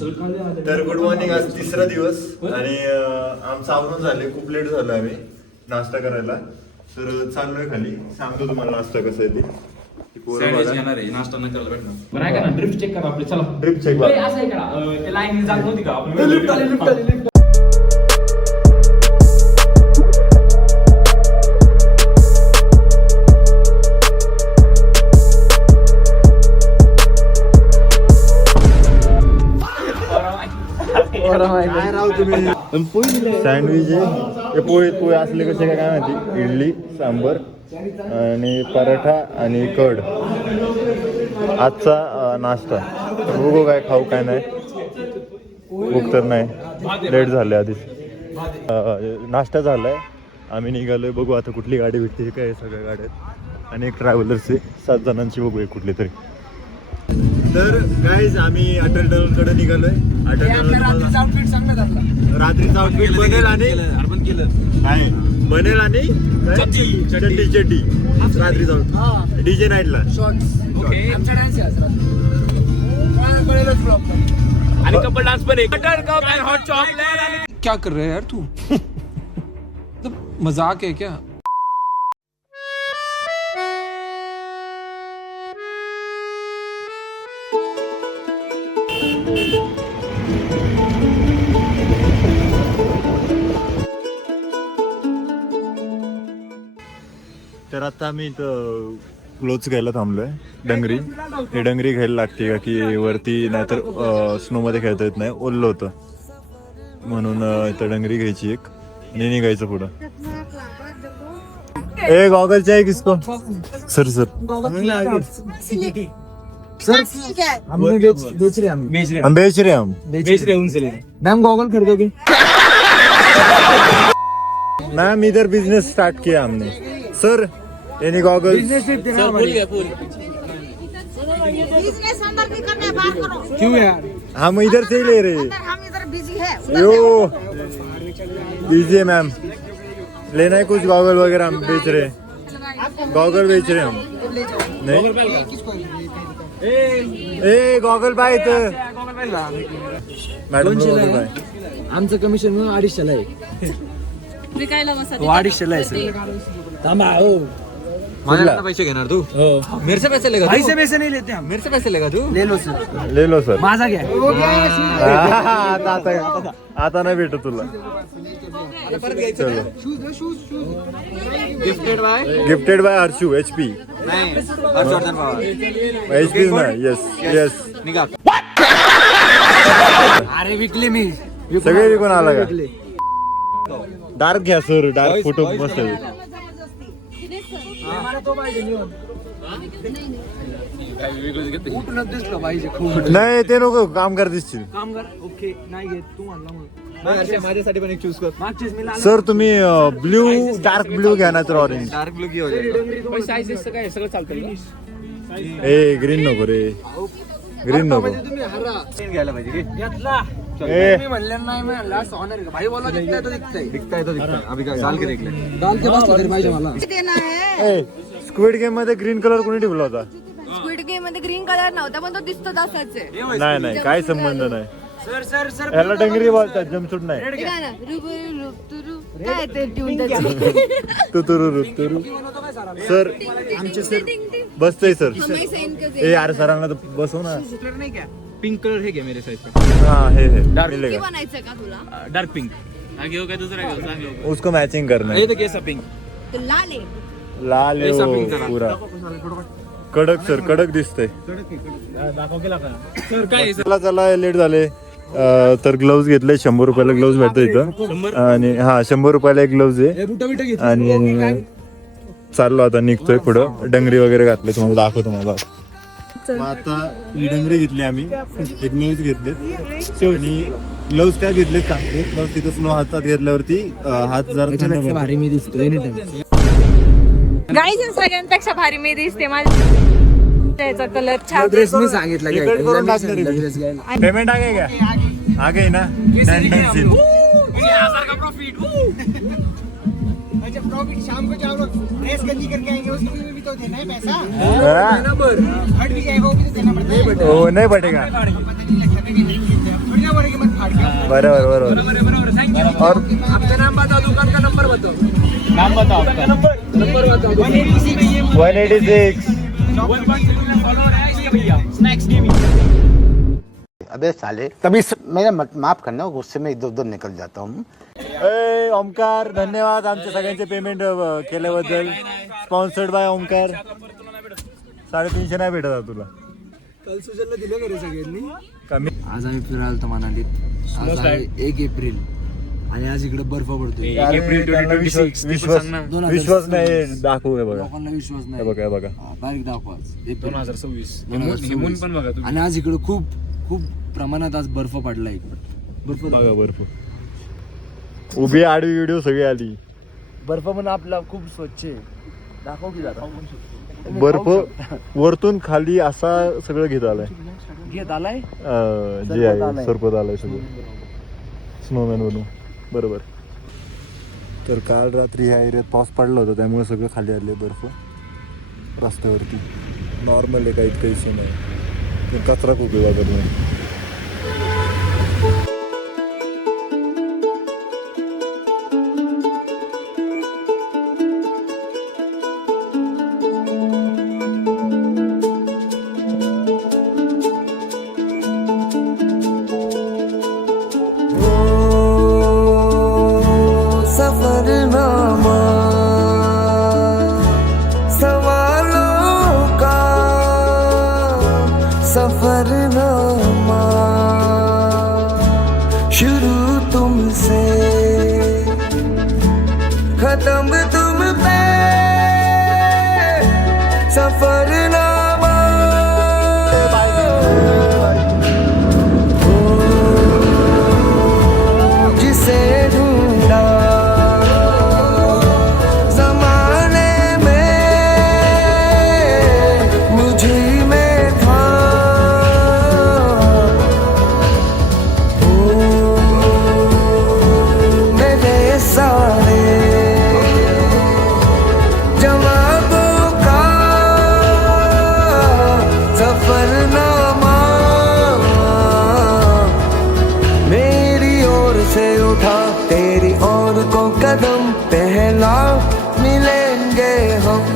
तर good morning. आज तिसरा दिवस आणि आमचं आवरून झाले. खूप लेट झालं आम्ही नाश्ता करायला. तर चाललोय खाली. सांगतो तुम्हाला नाश्ता कसं आहे ते. नाश्ता न करायला भेटणार. ड्रिफ्ट चेक करा आपले. चला ड्रिप चेक. असं आहे का ते लाईन जात नव्हती का आपण लिफ्ट आली. सँडविच आहे. पोहे असले कसे काय माहिती. इडली, सांबर आणि पराठा आणि कढ आजचा नाश्ता. बघू काय खाऊ काय नाही. भूक तर नाही. लेट झाले आधीच. नाश्ता झालाय. आम्ही निघालोय. बघू आता कुठली गाडी भेटते. काय सगळ्या गाड्यात आणि एक ट्रॅव्हलर्स आहे. 7 जणांची बघूया कुठली तरी. तर गाईज आम्ही अटल टनल कडे निघालोय. अटल टनल रात्रीचा आउटफिट बनेल आणि नाही बनेल आणि चड्डी रात्रीचा आउटफिट डीजे नाईटला. आणि कपल डान्स पण आहे. Hot chocolate. क्या कर रहे हैं यार तू? मजाक है क्या? तर आता आम्ही इथं क्लोथ्स घ्यायला थांबलोय. डंगरी हे डंगरी घ्यायला लागते का की वरती नाहीतर स्नो मध्ये खेळता येत नाही. ओल्लं होतं म्हणून इथं डंगरी घ्यायची एक आणि निघायचं पुढं. ए गॉगल चाहिए किसको? सर सर हम बेच रहे हम उनसे मैम गॉगल खरीदोगे? मैम इधर बिजनेस स्टार्ट किया हमने. सर एनी गॉगल बिजनेस अंदर नहीं करना है, बाहर करो. क्यों यार? हम इधर से ही ले रहे. हम इधर बिजी है. यो बिजी है मैम. लेना है कुछ गॉगल वगैरह. हम बेच रहे हैं. गॉगल बेच रहे हैं हम. नहीं ए गॉगल बाय इथं. Madam Google Pay. आमचं कमिशन म्हणून 250 आहे. विकायला बसा. 250 आहे सर. थांबा हो. माझ्याकडनं पैसे घेणार तू? मेरे से पैसे लेगा? पैसे नहीं लेते हम. मेरे से पैसे लेगा तू? ले लो सर. ले लो सर. माझा घ्या. आता नाही भेटत तुला. चलो. Gifted bye Harshu HP. नाही हर्षवर्धन पवार. HP नाही. येस निघा. अरे विकले मी. सगळे विकून आला का? डार्क घ्या सर. डार्क फोटो मस्त आहे. नाही ते नको. काम कर दिसतील. ओके नाही घेत तू म्हणला मग. माझ्यासाठी पण एक चूज कर. मागचीच मी सर तुम्ही ब्ल्यू डार्क ब्ल्यू घ्या ना तर ऑरेंज. डार्क ब्लू की हो जाएगा. साईज काय सगळं चालतं. ए ग्रीन नको रे. ग्रीन नको. तुम्ही हरा घ्यायला पाहिजे. घेतला. ए मी म्हणले नाही मी म्हणला ऑनर का भाई बोला दिखता तो दिखता है. दिखता है तो दिखता है. अभी डाल के देख ले. डाल के बसला तरी पाहिजे मला. देना है. ए स्क्विड गेम मध्ये ग्रीन कलर कोणी ठेवला होता? स्क्विड गेम मध्ये ग्रीन कलर नव्हता पण तो दिसतो असायचे. नाही काय संबंध नाही. सर सर सर याला डंगरी बोलतात. जमसूट नाही. हे का ना रुबु रुब तुरु काय ते ट्यून त्याची. तुरु सर आमचे सर बसतोय सर. हमें सेंड कर ए यार सरांना तर बसव ना. नाही क्या? पिंक कलर हे घे मेरे साइज हा हे डार्क मिलेगा. बनायचं का तुला? Dark pink. हा घेऊ काय दुसरा घेऊ सांग. उसको मैचिंग करना है. हे तर कैसा पिंक. तो लाल आहे. लाल आहे ऐसा वो pink करा. पूरा कडक सर. कडक दिसतंय. सर काय चला लेट झाले. तर ग्लोव्ज घेतले. 100 रुपयाला ग्लोव्ज भेटतो इथं. आणि हा 100 रुपयाला एक ग्लोव्ज आहे. आणि चाललो आता निघतोय पुढं. डंगरी वगैरे घातले. तुम्हाला दाखवतो मला. आता ही डंगरी घेतली आम्ही. हे ग्लोव्ज घेतलेत. आणि ग्लोव्ज काय घेतले सांगते. ग्लोव्ज तिथं स्नो हातात घेतल्यावरती हात जरा थंड होतो. भारी मी दिसतो एनी टाइम. गाईज सगळ्यांपेक्षा भारी मी दिसते. माझ्या त्याचा कलर छान. ड्रेस मी सांगितलं इकडे करून टाकणार आहे मी. ड्रेस घ्यायला. पेमेंट आगे क्या? आगे ना 10 अच्छा प्रॉफिट शाम को जाओ लोग ड्रेस गंदी करके आएंगे उसको भी तो देना है पैसा. हाँ? हट भी जाएगा वो भी तो देना पड़ता है. ओ नहीं बटेगा. पता नहीं लगता है कि नहीं क्या बोलेंगे मत फाड़ के बरोबर बरोबर और आपका नाम बताओ, दुकान का नंबर बताओ. नाम बताओ आपका. नंबर बताओ. 186. अबे साले तभी मेरा माफ करना, गुस्से में इधर उधर निकल जाता हूँ. ओमकार धन्यवाद आमच्या सगळ्यांचे पेमेंट केल्याबद्दल. Sponsored by Omkar. 350 नाही भेटत आता तुला कल सुजलला दिलं का रे सगळ्यांनी कमी. आज आम्ही फिरायला तर मनालीत. आज आहे 1 एप्रिल आणि आज इकडे बर्फ पडतोय. विश्वास नाही दाखवू हे बघा. लोकांना विश्वास हे नाही. बघा हे बघा. तारीख दाखवा आज. 2026 2026. पण बघा तुम्ही. आणि आज इकडे खूप खूप प्रमाणात आज बर्फ पडला इकडे. बर्फ बघा बर्फ. उभी आडवी व्हिडिओ सगळी आली. बर्फ पण आपला खूप स्वच्छ आहे. दाखव की दादा. बर्फ वरतून खाली असा सगळं घेत आलाय. घेत आलाय. जे आहे सरपत आलाय सगळं स्नोमॅन वरून. बरोबर. तर काल रात्री ह्या एरियात पाऊस पडला होता त्यामुळे सगळं खाली आले बर्फ रस्त्यावरती. नॉर्मल आहे, काहीच काही सीन नाही. कचरा खूप आहे बाजारमध्ये. सफरनामा सवालों का सफरनामा शुरू तुमसे खत्म तुम पे सफरनामा जिसे ढूंढा तेरी ओर को कदम पहला मिलेंगे हम.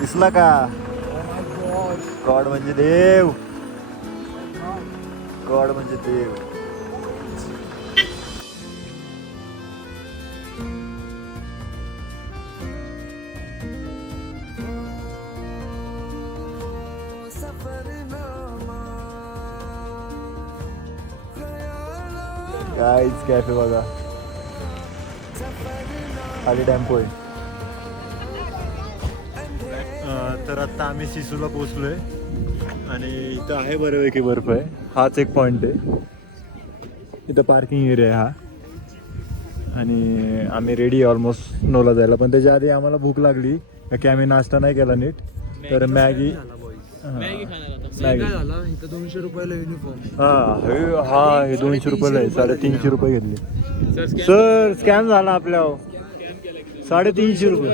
दिसला का? गॉड म्हणजे देव. गॉड म्हणजे देव. गाईज कॅफे बघा, खाली टेम्पो आहे. तर आता आम्ही सिसूला पोचलोय आणि इथं आहे बऱ्यापैकी बर्फ आहे. हाच एक पॉइंट आहे. इथं पार्किंग एरिया आहे हा. आणि आम्ही रेडी ऑलमोस्ट 9ला जायला. पण त्याच्या आधी आम्हाला भूक लागली की आम्ही नाश्ता नाही केला नीट. तर मॅगी मॅगी 200 रुपयाला युनिफॉर्म. हा हे 200 रुपयाला आहे. 350 रुपये घेतले. सर स्कॅम झाला आपल्यावर. 350 रुपये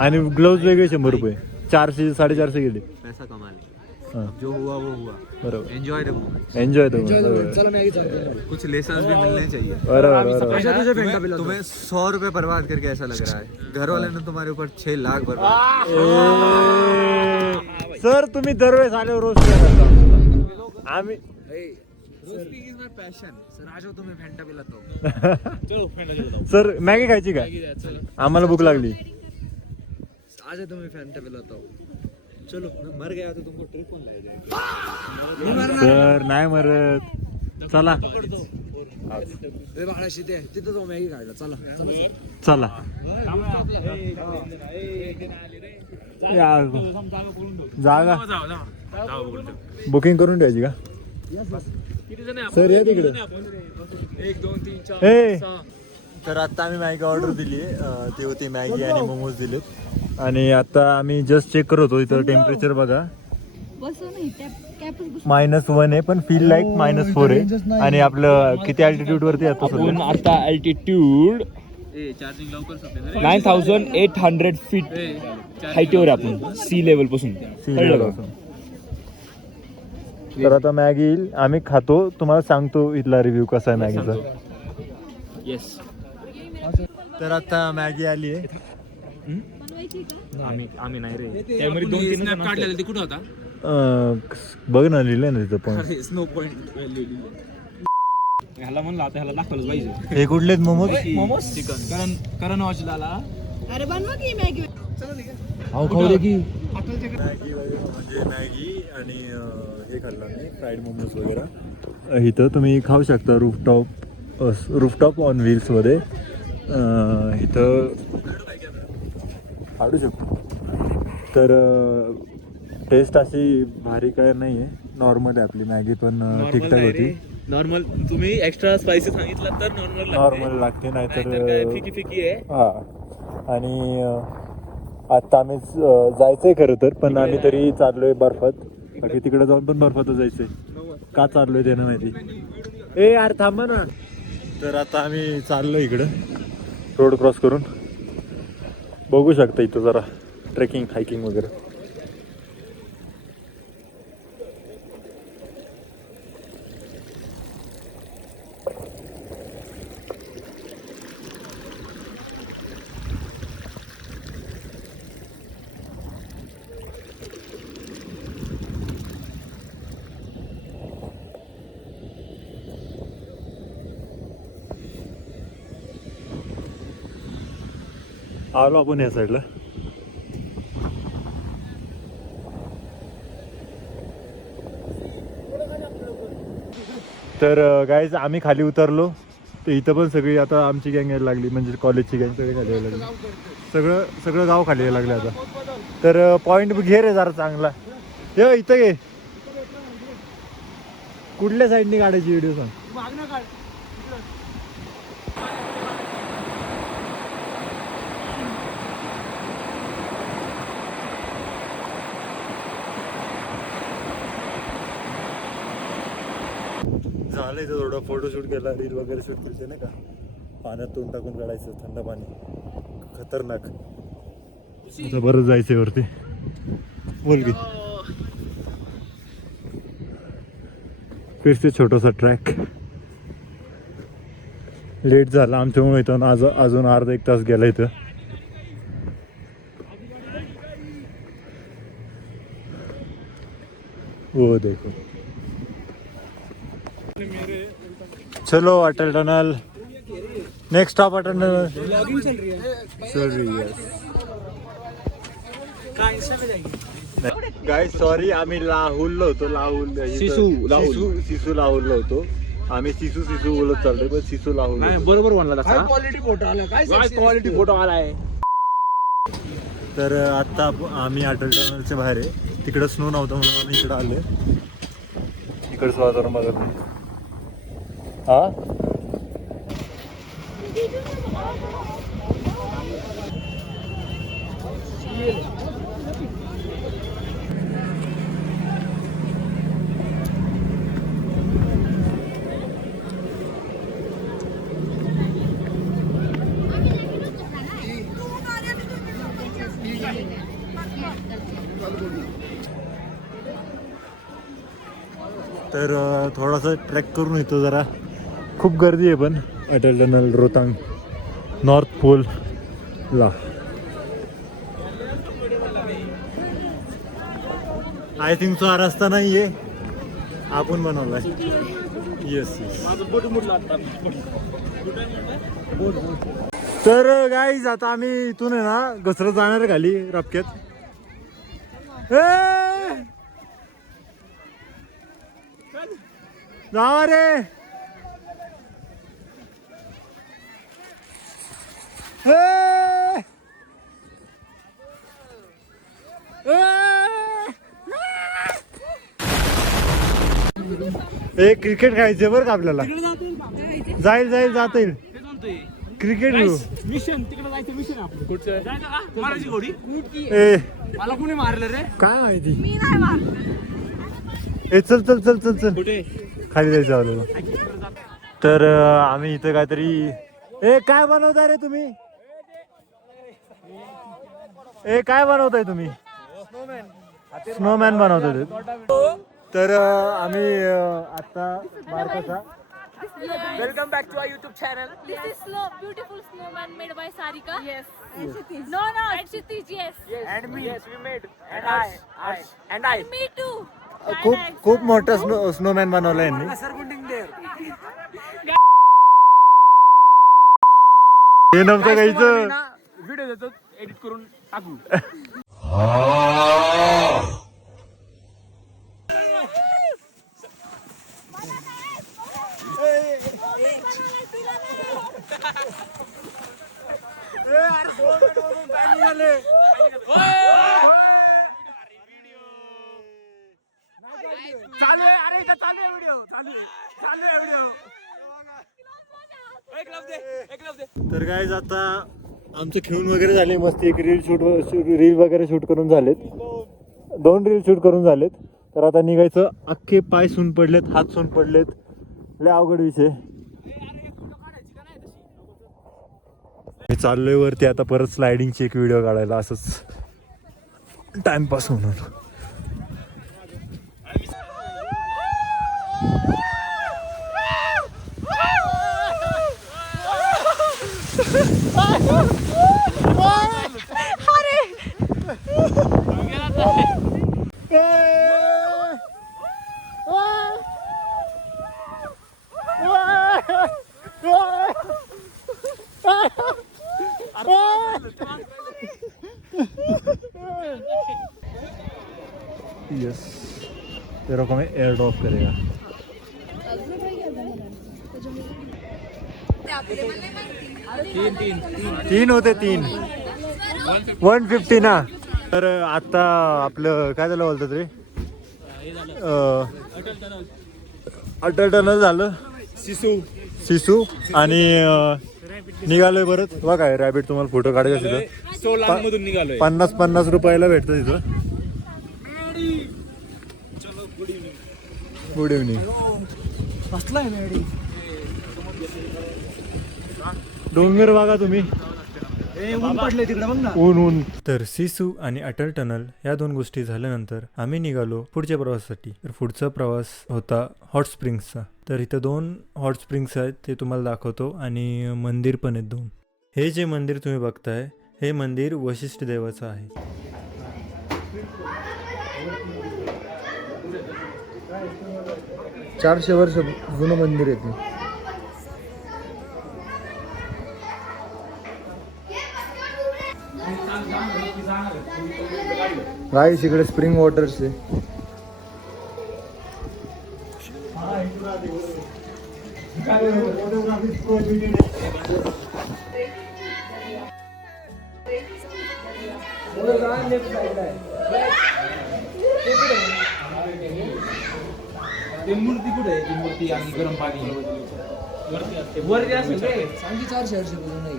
आणि ग्लोव्ज वेगळे 100 रुपये. 400 450 गेले. पैसा कमाले. हाँ. जो हुआ वो हुआ. बरोबर. Enjoy the moment. एन्जॉय दो. बरोबर. चलो मॅगी चालते. कुछ लेसन्स भी मिलने चाहिए. बरोबर. तुम्हें 100 रुपए बर्बाद करके ऐसा लग रहा है. घर वाले ने तुम्हारे ऊपर 6 लाख बर्बाद. सर तुम्ही दरवेळेस आल्यावर रोज करता आम्ही पैशन. सर आज तुम्हें फॅन्टा पिलाता. सर मॅगी खायची का आम्हाला भूक लागली. आज तुम्हें फॅन्टा पिलाता. चलो मर गया तो तुमको ट्रिप कौन ले जाएगा. सर नाही मरत. चला बाळा शिते तिथं तो मॅगी काढला. चला चला या, जागा बुकिंग करून ठेवायची का सर. या तिकडे. 1 2 3 4 हे तर आता आम्ही मॅगी ऑर्डर दिली. ती होती मॅगी आणि मोमोज दिलेत. आणि आता आम्ही जस्ट चेक करत होतो. इथं टेम्परेचर बघा -1 आहे पण फील लाईक -4 आहे. आणि आपलं किती अल्टिट्यूड वरती येतो आपण आता अल्टिट्यूड 9800 फीट हाईटवर आपण सी लेवल पासून. तर आता मॅगी येईल आम्ही खातो. तुम्हाला सांगतो इथला रिव्ह्यू कसा आहे मॅगीचा. येस. तर आता मॅगी आली आहे. आम्ही नाही रे. त्यामध्ये 2-3 स्नॅप काढलेला ते कुठं होता. बघ ना लिहिलंय ना तिथं पण. स्नो पॉइंट ह्याला म्हणलं आता ह्याला दाखवलंच पाहिजे. हे कुठलेत मोमोज. मोमोज चिकन करण वॉचला. अरे बनवा की मॅगी. खाऊ दे की. मॅगी वगैरे म्हणजे मॅगी आणि हे खाल्लं मी फ्राईड मोमोज वगैरे. इथं तुम्ही खाऊ शकता रूफटॉप ऑन व्हील्समध्ये. इथं काढू शकतो. तर टेस्ट अशी भारी काय नाही आहे. नॉर्मल आहे आपली मॅगी पण ठीकठाक होती. नॉर्मल तुम्ही एक्स्ट्रा स्पायसी सांगितलं तर नॉर्मल लागते नाहीतर काय फिकी आहे. हां. आणि आत्ता आम्ही जायचंय खरं तर पण आम्ही तरी चाललोय बर्फात. बाकी तिकडे जाऊन पण बर्फातच जायचंय. का चाललोय त्यानं माहिती. ए यार थांबा ना. तर आता आम्ही चाललो इकडं रोड क्रॉस करून. बघू शकता इथं जरा ट्रेकिंग हायकिंग वगैरे. आलो आपण या साईडला. तर गाईज आम्ही खाली उतरलो तर इथं पण सगळी आता आमची गँग यायला लागली. म्हणजे कॉलेजची गँग सगळी खाली यायला लागली. सगळं गाव खाली यायला लागले आता. तर पॉईंट घे रे जरा चांगला. ये इथं घे. कुठल्या साईडने काढायची व्हिडिओ सांग. झालं इथं थोडं फोटोशूट केला. रील वगैरे शूट करते ना का. पाण्यात तोंड टाकून काढायचं थंड पाणी. खतरनाक. आता बरंच जायचंय वरती. बोल की. फिर से छोटासा ट्रॅक. लेट झाला आमच्यामुळे इथं. अजून अर्धा 1 तास गेला इथं. वो देखो. चलो Atal tunnel. Next stop Atal tunnel. Guys sorry आम्ही लाहुललो होतो. सिसू लाहुललो होतो आम्ही. सिसू बोलत चाललोय पण सिसू लाहुल. बरोबर म्हणला. क्वालिटी फोटो आला. काय क्वालिटी फोटो आलाय. तर आता आम्ही अटल टनलच्या बाहेर आहे. तिकडं स्नो नव्हतं म्हणून आम्ही इकडं आलोय. इकडचं वातावरण बघत नाही. हा तर थोडासा ट्रॅक करून येतो जरा. खूप गर्दी आहे पण अटल टनल रोहतांग नॉर्थ पोलला. आय थिंक तो हा रस्ता नाही आहे, आपण बनवलाय. Yes yes. तर गाईज आता आम्ही इथून आहे ना घसरत जाणार खाली रपक्यात. जा रे. एक क्रिकेट खेळायचं बरं का आपल्याला. जाईल जाईल जाता येईल. क्रिकेट घेऊ. मिशन तिकडे जायचं मिशन आपलं. कुठचं मारायची घोडी. ए मला कोणी मारलं रे? काय माहिती. मी नाही मारत. ए चल चल चल चल चल कुठे? खाली जायचं आपल्याला. तर आम्ही इथं काहीतरी. ए काय बनवताय रे तुम्ही? ए काय बनवताय तुम्ही? स्नोमॅन बनवतोय. तर आम्ही आता बारकाचा. Welcome back to our YouTube channel. This is beautiful snowman made by Sarika. Yes. And Kshitij. No, and Kshitij, yes. And me. Yes, we made. And I. And I. Me too. खूप मोठा Snowman बनवला यांनी. हे नव्हतं घ्यायचं. Video देतो edit करून टाकू. चालू आहे. अरे इथं चालू आहे व्हिडिओ. चालू आहे व्हिडिओ. एक लव दे. तर काय आता आमचं खेळून वगैरे झाले मस्त. एक रील वगैरे शूट करून झालेत. 2 रील शूट करून झालेत. तर आता निघायचं. अख्खे पाय सून पडलेत, हात सून पडलेत. लय अवघड विषय. मी चाललोय वरती आता परत स्लायडिंगची एक व्हिडिओ काढायला. असंच टाइमपास म्हणून. यस तेरे को मैं एयर ड्रॉप करेगा. तीन होते 150 ना. तर आता आपलं काय झालं बोलतात रे. अटल टनल झालं. सिसू आणि निघालोय परत. बघा काय रॅबिट तुम्हाला फोटो काढायचा तिथं. 16 मधून निघालोय. 50 रुपयाला भेटतं तिथं. Good evening. डोंगर बघा तुम्ही. ऊन पडले तिकडे बघ ना. ऊन. तर सिसू आणि अटल टनल या 2 गोष्टी झाल्यानंतर आम्ही निघालो पुढच्या प्रवासासाठी. तर पुढचा प्रवास होता हॉट स्प्रिंग्सचा. तर इथं 2 हॉट स्प्रिंग्स आहेत ते तुम्हाला दाखवतो आणि मंदिर पण आहेत 2. हे जे मंदिर तुम्ही बघताय हे मंदिर वशिष्ठ देवाचं आहे. चारशे वर्ष जुनं मंदिर आहे ते. गाईस इकडे स्प्रिंग वॉटर्स आहे. मूर्ती कुठे आहे? ती मूर्ती आणि गरम पाणी वरती असेल रे. 400 वर्ष जुनं नाही.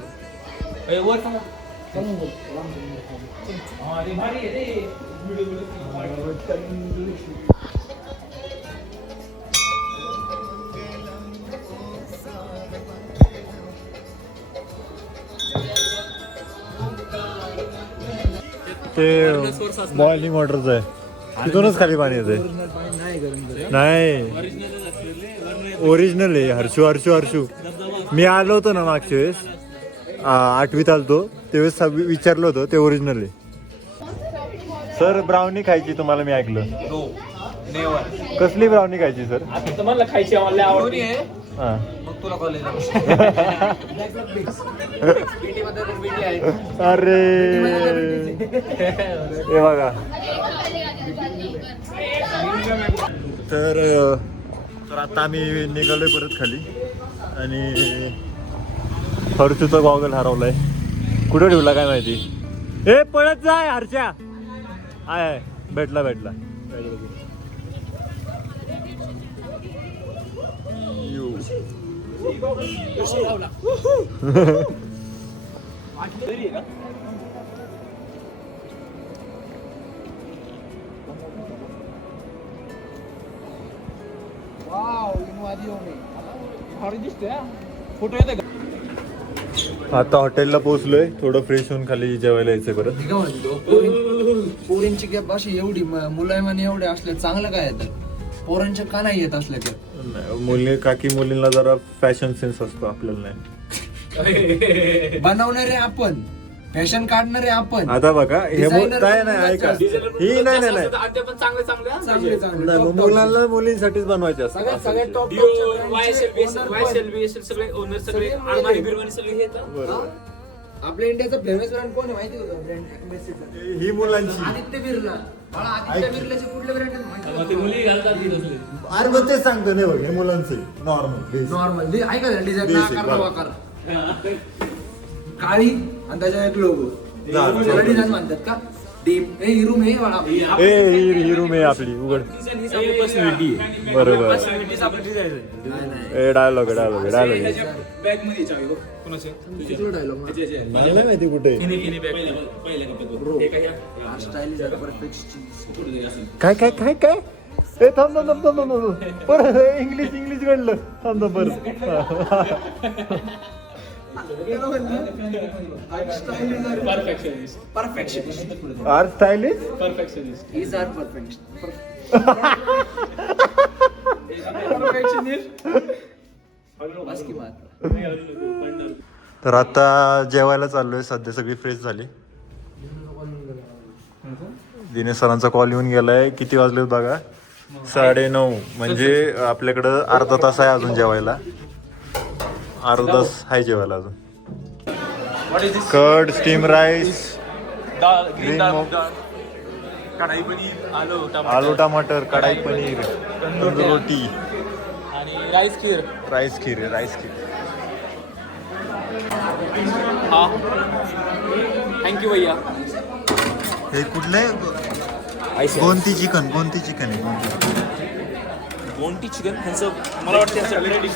वर अरे भारी आहे रे. ते बॉइलिंग वॉटरचं आहे. तिथूनच खाली पाणी येते. नाही गरम करत. नाही ओरिजिनल आहे. हर्षू हर्षू हर्षू मी आलो होतो ना मागच्या वेळेस 8वीत आलतो त्यावेळेस विचारलं होतं ते ओरिजिनल आहे. सर ब्राउनी खायची तुम्हाला मी ऐकलं. कसली ब्राउनी खायची सर? आता मला खायची आम्हाला आवडते. हां मग तुला कॉलेजला अरे हे बघा तर आता आम्ही निघालोय परत खाली आणि हर्षूचा गॉगल हरवलाय. कुठं ठेवला काय माहिती. ए पळत जाय हर्षा. आहे भेटला. फोटो येते का? आता हॉटेलला पोहोचलोय. थोडं फ्रेश होऊन खाली जेवायला यायचंय परत. पोरींची गॅप अशी एवढी मुलायम आणि एवढे असले चांगलं काय येतं पोरांच्या का नाही येत असल्या तर मुलींना जरा फॅशन सेन्स असतो आपल्याला नाही. बनवणारे आपण फॅशन काढणारे आपण. आता बघा हे Designer नाही ऐका ही नाही पण चांगले चांगले नाही, मुलांना मुलींसाठीच बनवायचे असतात. सगळ्यात टॉप सगळे ओनर सगळे आरमारी बिरमारी सगळे हे येतात. बरोबर. आपल्या इंडियाचा फेमस ब्रँड कोण आहे माहिती होतं ब्रँड ही मुलांची आदित्य बिर्ला. मला आदित्य बिर्लाचे कुठले ब्रँड ते मुली घालतात तसले. अरे मग तेच सांगतो नाही बघ हे मुलांचे नॉर्मल नॉर्मल ऐका डिझाईन Basic, आकार बरोबर. वाकार काळी आणि त्याच्या एक लोगो डिझाईन म्हणतात का डीप हे हिरू मे वाला ही रूम आहे आपली उघड. बरोबर ए डायलॉग बॅग मध्ये चावी बघ. कोणाचे? तुझे. डायलॉग मला नाही माहिती कुठे हिने बॅग पहिल्या कप्प्यात. हे काय या? स्टाईल परफेक्ट काय काय काय काय ए थांब परत इंग्लिश घडलं. थांब परत perfectionist. Or stylish perfectionist. Is or perfect बस की बात. तर आता जेवायला चाललोय. सध्या सगळी फ्रेश झाली. दिनेश सरांचा कॉल येऊन गेलाय. किती वाजले बघा 9:30 म्हणजे आपल्याकडं अर्धा तास आहे अजून जेवायला. अर्धा तास आहे जेवायला अजून. कर्ड स्टीम राईस डाळ ग्रीन डाळ मूग, कढाई पनीर आलू टमाटर कढाई पनीर तंदूर रोटी आणि राईस खीर. राईस खीर. हा थँक्यू भैया. हे कुठले गोंती चिकन आहे गोंती. मोंटी चिकन ह्यांचं मला वाटतं ह्यांचं व्हेरायटी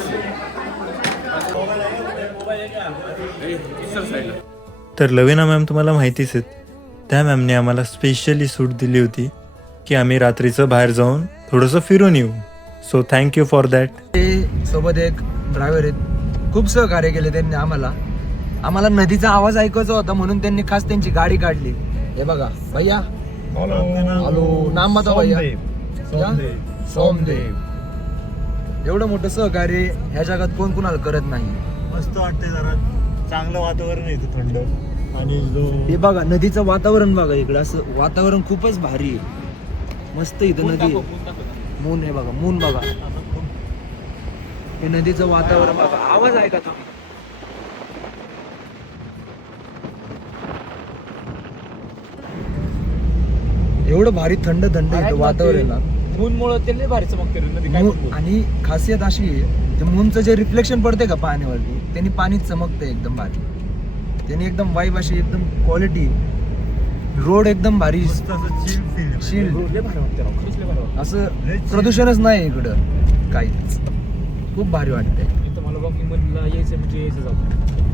तर लवीना मॅम तुम्हाला माहितीच आहेत. त्या मॅमने आम्हाला स्पेशली सूट दिली होती की आम्ही रात्रीचं बाहेर जाऊन थोडंसं फिरून येऊ. So thank you for that. ते सोबत एक ड्रायव्हर आहेत. खूप सहकार्य केले त्यांनी आम्हाला नदीचा आवाज ऐकायचा होता म्हणून त्यांनी खास त्यांची गाडी काढली. हे बघा भैया हॅलो नाम बताओ भैया. सोमदेव. एवढं मोठं सहकार्य ह्या जगात कोण कुणाला करत नाही. मस्त वाटते जरा चांगलं वातावरण आहे इथं थंड. आणि हे बघा नदीचं वातावरण बघा इकडं असं वातावरण खूपच भारी आहे. मस्त इथं नदी मून आहे बघा मून बघा. हे नदीचं वातावरण बघा. आवाज ऐका तुम्ही. एवढं भारी थंड इथं वातावरण ना. मूनमुळे ते लय भारी चमकते नदी. काय मून आणि खासियत अशी आहे ते मूनचं जे रिफ्लेक्शन पडते का पाण्यावरती त्यांनी पाणीच चमकते एकदम भारी. त्यांनी एकदम वाईब अशी एकदम क्वालिटी. रोड एकदम भारी शील असं प्रदूषणच नाही इकडं काहीच. खूप भारी वाटतंय. मला वॉकिंग मधला यायचं म्हणजे यायचं जाऊ.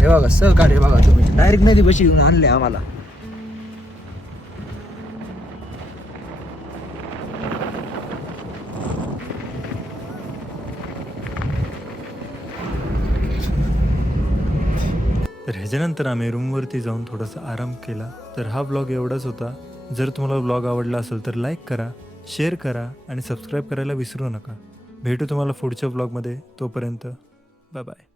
हे बघा सहकार्य बघा तुम्ही डायरेक्ट नदी बशी घेऊन आणले आम्हाला. तर ह्याच्यानंतर आम्ही रूमवरती जाऊन थोडासा आराम केला. तर हा ब्लॉग एवढाच होता. जर तुम्हाला ब्लॉग आवडला असेल तर लाईक करा, शेअर करा आणि सबस्क्राईब करायला विसरू नका. भेटू तुम्हाला पुढच्या ब्लॉगमध्ये. तोपर्यंत बाय बाय.